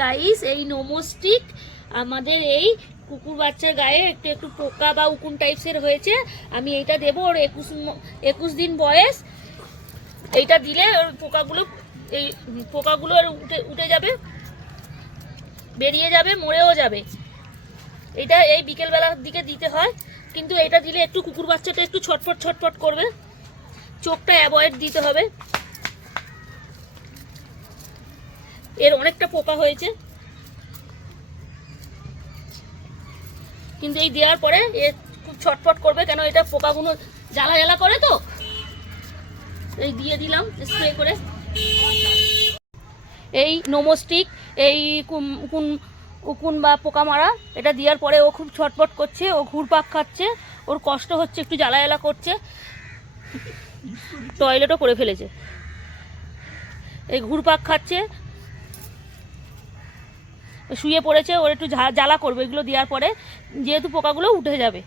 Guys, এই নোমোস্টিক আমাদের এই কুকুর বাচ্চার গায়ে একটু একটু পোকা বা উকুন টাইপসের হয়েছে। আমি এইটা দেবো, ওর 21 দিন বয়স। এইটা দিলে ওর পোকাগুলো উঠে যাবে, বেরিয়ে যাবে, মরেও যাবে। এটা এই বিকেলবেলার দিকে দিতে হয়, কিন্তু এটা দিলে একটু কুকুর বাচ্চাটা একটু ছটফট ছটফট করবে। চোখটা অ্যাভয়েড দিতে হবে। এর অনেকটা পোকা হয়েছে, কিন্তু এই দেওয়ার পরে এ খুব ছটফট করবে, কেন এটা পোকাগুলো জ্বালা জ্বালা করে। তো এই দিয়ে দিলাম স্প্রে করে এই নোমোস্টিক, এই উকুন বা পোকা মারা। এটা দেওয়ার পরে ও খুব ছটফট করছে, ও ঘুরপাক খাচ্ছে, ওর কষ্ট হচ্ছে, একটু জ্বালা জ্বালা করছে, টয়লেটও করে ফেলেছে। এই ঘুরপাক খাচ্ছে, শুয়ে পড়েছে, ওর একটু জ্বালা করবে এগুলো দেওয়ার পরে, যেহেতু পোকাগুলো উঠে যাবে।